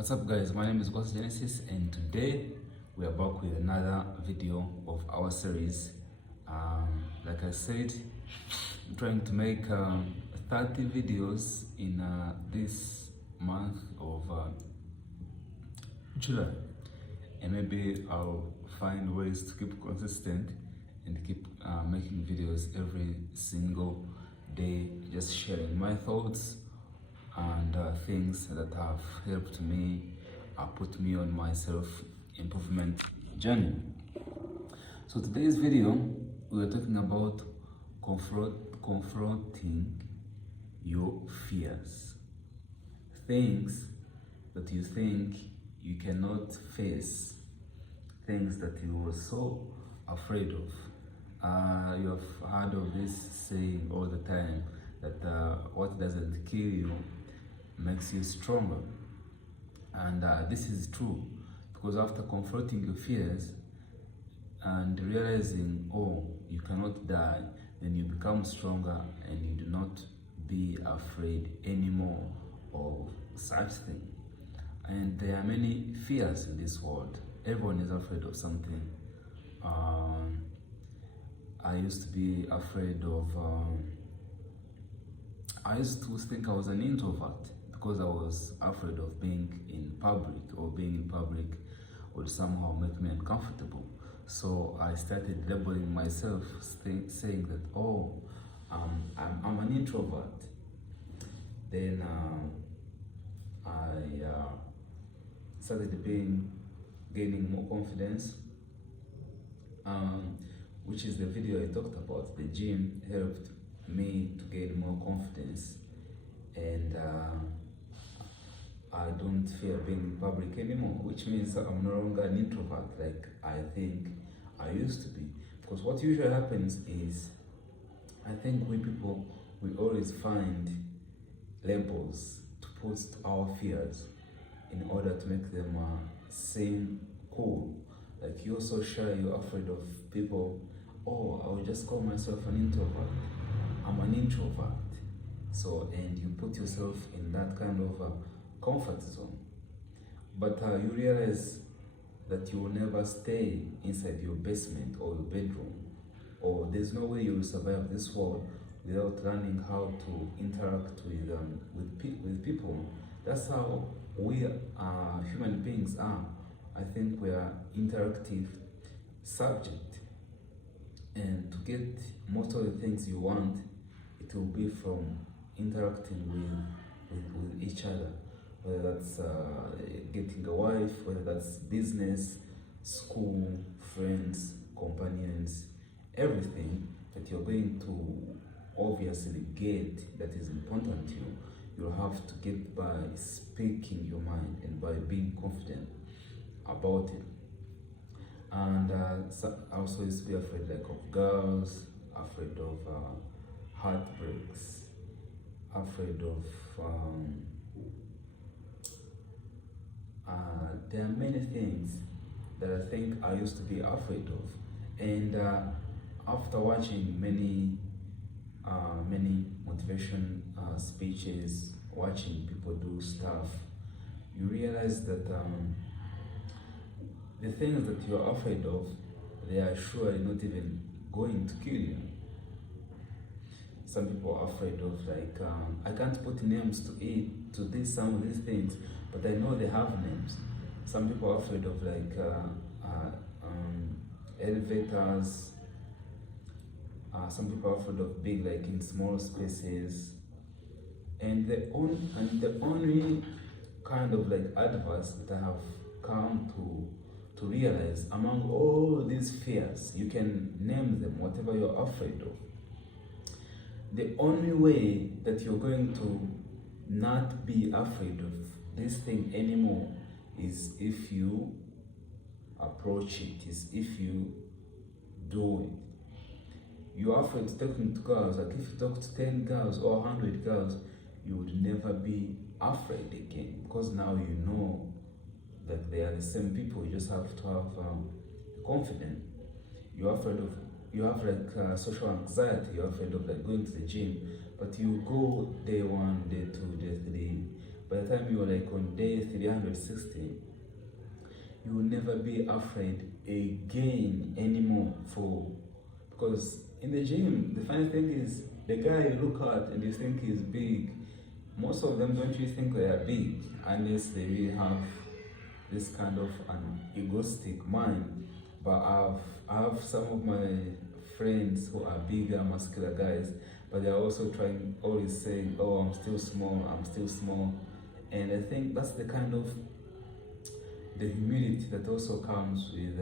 What's up guys, my name is Kwasa and today we are back with another video of our series. Like I said, I'm trying to make 30 videos in this month of July, and maybe I'll find ways to keep consistent and keep making videos every single day, just sharing my thoughts and things that have helped me, put me on my self-improvement journey. So today's video, we are talking about confronting your fears. Things that you think you cannot face, things that you were so afraid of. You have heard of this saying all the time that what doesn't kill you makes you stronger. And this is true, because after confronting your fears and realizing, oh, you cannot die, then you become stronger and you do not be afraid anymore of such thing. And there are many fears in this world. Everyone is afraid of something. I used to be afraid of I used to think I was an introvert because I was afraid of being in public, or being in public would somehow make me uncomfortable. So I started labeling myself, saying that, oh, I'm an introvert. Then I started gaining more confidence, which is the video I talked about. The gym helped me to gain more confidence, and I don't fear being in public anymore, which means I'm no longer an introvert like I think I used to be. Because what usually happens is, I think we people, we always find labels to put to our fears in order to make them seem cool. Like, you're so shy, you're afraid of people. Oh, I will just call myself an introvert. I'm an introvert. So, and you put yourself in that kind of comfort zone. But you realize that you will never stay inside your basement or your bedroom, or there's no way you will survive this world without learning how to interact with people. That's how we human beings are. I think we are interactive subject, and to get most of the things you want, it will be from interacting with each other, whether that's getting a wife, whether that's business, school, friends, companions, everything that you're going to obviously get that is important to you, you'll have to get by speaking your mind and by being confident about it. And I also used to be afraid, like, of girls, afraid of heartbreaks, afraid of there are many things that I think I used to be afraid of. And after watching many motivation speeches, watching people do stuff, you realize that the things that you're afraid of, they are surely not even going to kill you. Some people are afraid of, like, I can't put names to some of these things, but I know they have names. Some people are afraid of, like, elevators. Some people are afraid of being, like, in small spaces. And the only kind of, like, advice that I have come to realize, among all these fears, you can name them, whatever you're afraid of. The only way that you're going to not be afraid of this thing anymore is if you approach it, is if you do it. You're afraid to talking to girls. Like, if you talk to 10 girls or 100 girls, you would never be afraid again, because now you know that they are the same people. You just have to have confidence. You're afraid of, you have, like, social anxiety. You're afraid of, like, going to the gym, but you go day 1, day 2, day 3, by the time you're like on day 360, you will never be afraid again anymore. Because in the gym, the funny thing is, the guy you look at and you think is big, most of them don't really think they are big unless they really have this kind of an egoistic mind. But I have some of my friends who are bigger, muscular guys, but they're also trying, always saying, "Oh, I'm still small, I'm still small." And I think that's the kind of the humility that also comes with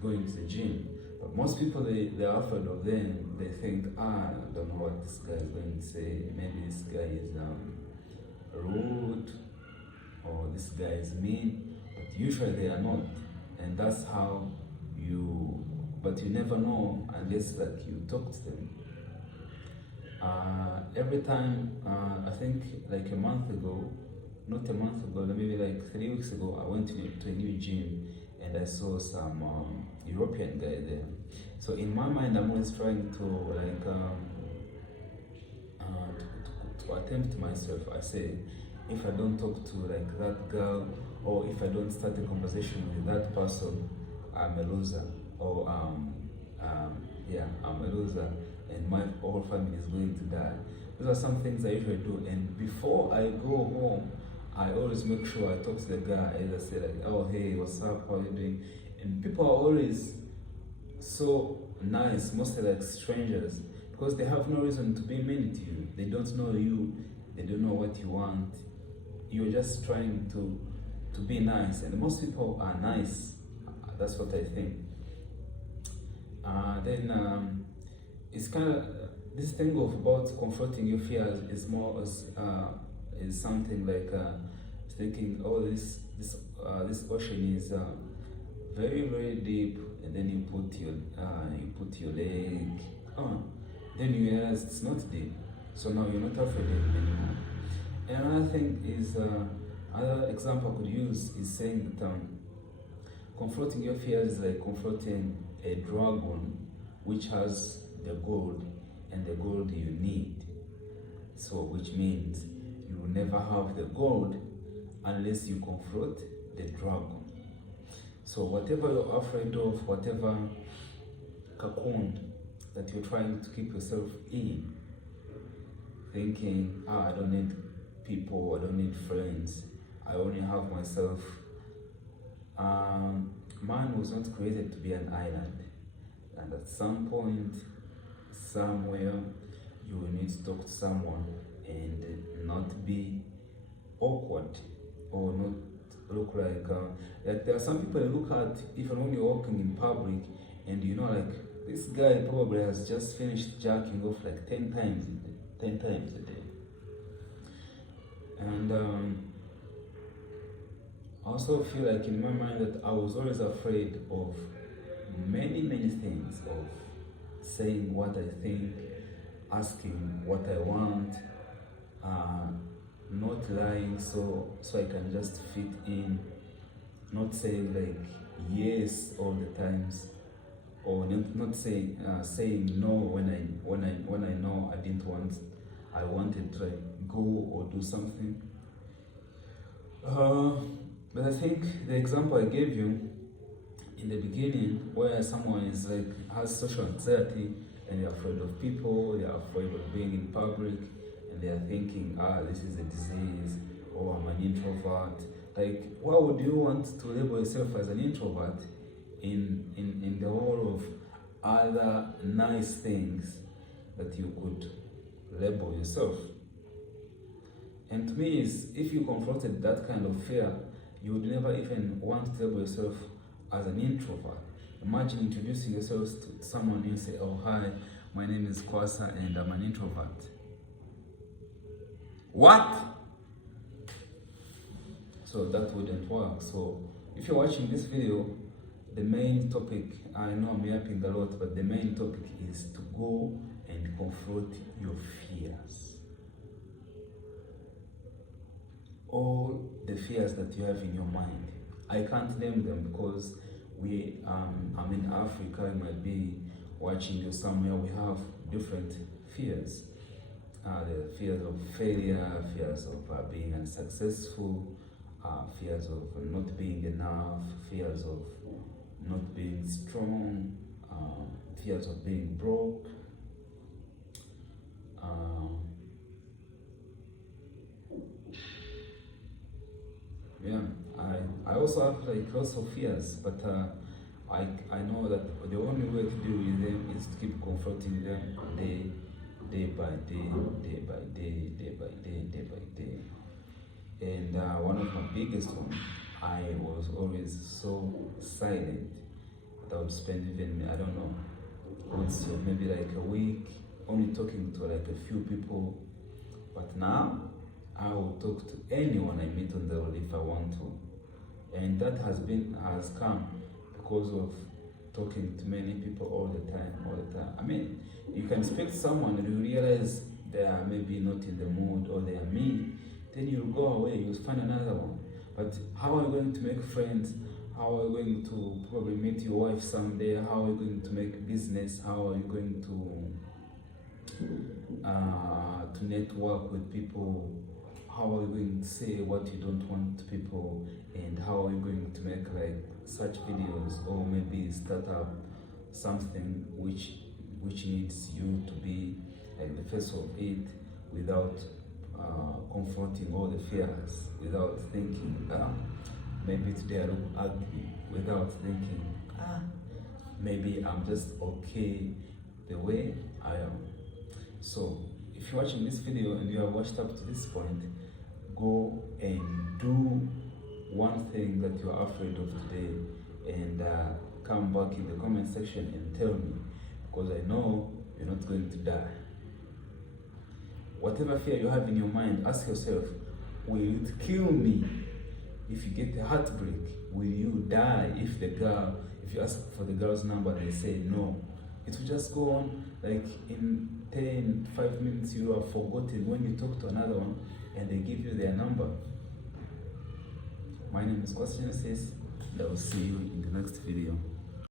going to the gym. But most people, they're afraid of them. They think, I don't know what this guy is going to say. Maybe this guy is rude, or this guy is mean. But usually they are not, and that's how you. But you never know unless like you talk to them. Every time, I think like a month ago, not a month ago, maybe like 3 weeks ago, I went to a new gym and I saw some European guy there. So in my mind, I'm always trying to like to attempt myself. I say, if I don't talk to like that girl, or if I don't start a conversation with that person, I'm a loser. Or yeah, I'm a loser, and my whole family is going to die. Those are some things I usually do. And before I go home, I always make sure I talk to the guy. I either say like, "Oh, hey, what's up? How are you doing?" And people are always so nice, mostly like strangers, because they have no reason to be mean to you. They don't know you. They don't know what you want. You're just trying to be nice, and most people are nice. That's what I think. Then it's kind of this thing of about confronting your fears is more as is something like thinking, oh, this ocean is very deep, and then you put your leg on, then you realize it's not deep, so now you're not afraid anymore. And another thing is another example I could use is saying that confronting your fears is like confronting a dragon which has the gold and the gold you need. So which means you will never have the gold unless you confront the dragon. So whatever you're afraid of, whatever cocoon that you're trying to keep yourself in, thinking, I don't need people, I don't need friends, I only have myself. Man was not created to be an island, and at some point, somewhere, you will need to talk to someone and not be awkward, or not look like there are some people you look at even when you're walking in public, and you know, like, this guy probably has just finished jacking off like 10 times a day. And I also feel like in my mind that I was always afraid of many things, of saying what I think, asking what I want, not lying so I can just fit in, not saying like yes all the times, or not saying no when I know I wanted to like go or do something. But I think the example I gave you in the beginning, where someone is like has social anxiety and they're afraid of people, they're afraid of being in public, and they're thinking, this is a disease, or I'm an introvert. Like, why would you want to label yourself as an introvert in the whole of other nice things that you could label yourself? And to me, is if you confronted that kind of fear, you would never even want to label yourself as an introvert. Imagine introducing yourself to someone and you say, "Oh, hi, my name is Kwasa and I'm an introvert." What? So that wouldn't work. So if you're watching this video, the main topic, I know I'm yapping a lot, but the main topic is to go and confront your fears. All the fears that you have in your mind. I can't name them because I'm in Africa, I might be watching you somewhere, we have different fears. the fears of failure, fears of being unsuccessful, fears of not being enough, fears of not being strong, fears of being broke. Yeah, I also have like lots of fears, but I know that the only way to deal with them is to keep confronting them day by day, day by day, day by day, day by day. And one of my biggest ones, I was always so silent that I would spend even, I don't know, once or maybe like a week only talking to like a few people. But now I will talk to anyone I meet on the road if I want to. And that has come because of talking to many people all the time. I mean, you can speak to someone and you realize they are maybe not in the mood or they are mean, then you'll go away, you'll find another one. But how are you going to make friends? How are you going to probably meet your wife someday? How are you going to make business? How are you going to network with people? How are you going to say what you don't want to people? And how are you going to make like such videos, or maybe start up something which needs you to be like the face of it without confronting all the fears, without thinking maybe today I look ugly, without thinking maybe I'm just okay the way I am. So if you're watching this video and you have watched up to this point, go and do one thing that you're afraid of today, and come back in the comment section and tell me, because I know you're not going to die. Whatever fear you have in your mind, ask yourself, will it kill me if you get a heartbreak? Will you die if you ask for the girl's number and they say no? It will just go on, like in 5 minutes you have forgotten when you talk to another one and they give you their number. My name is Kwasa, and I will see you in the next video.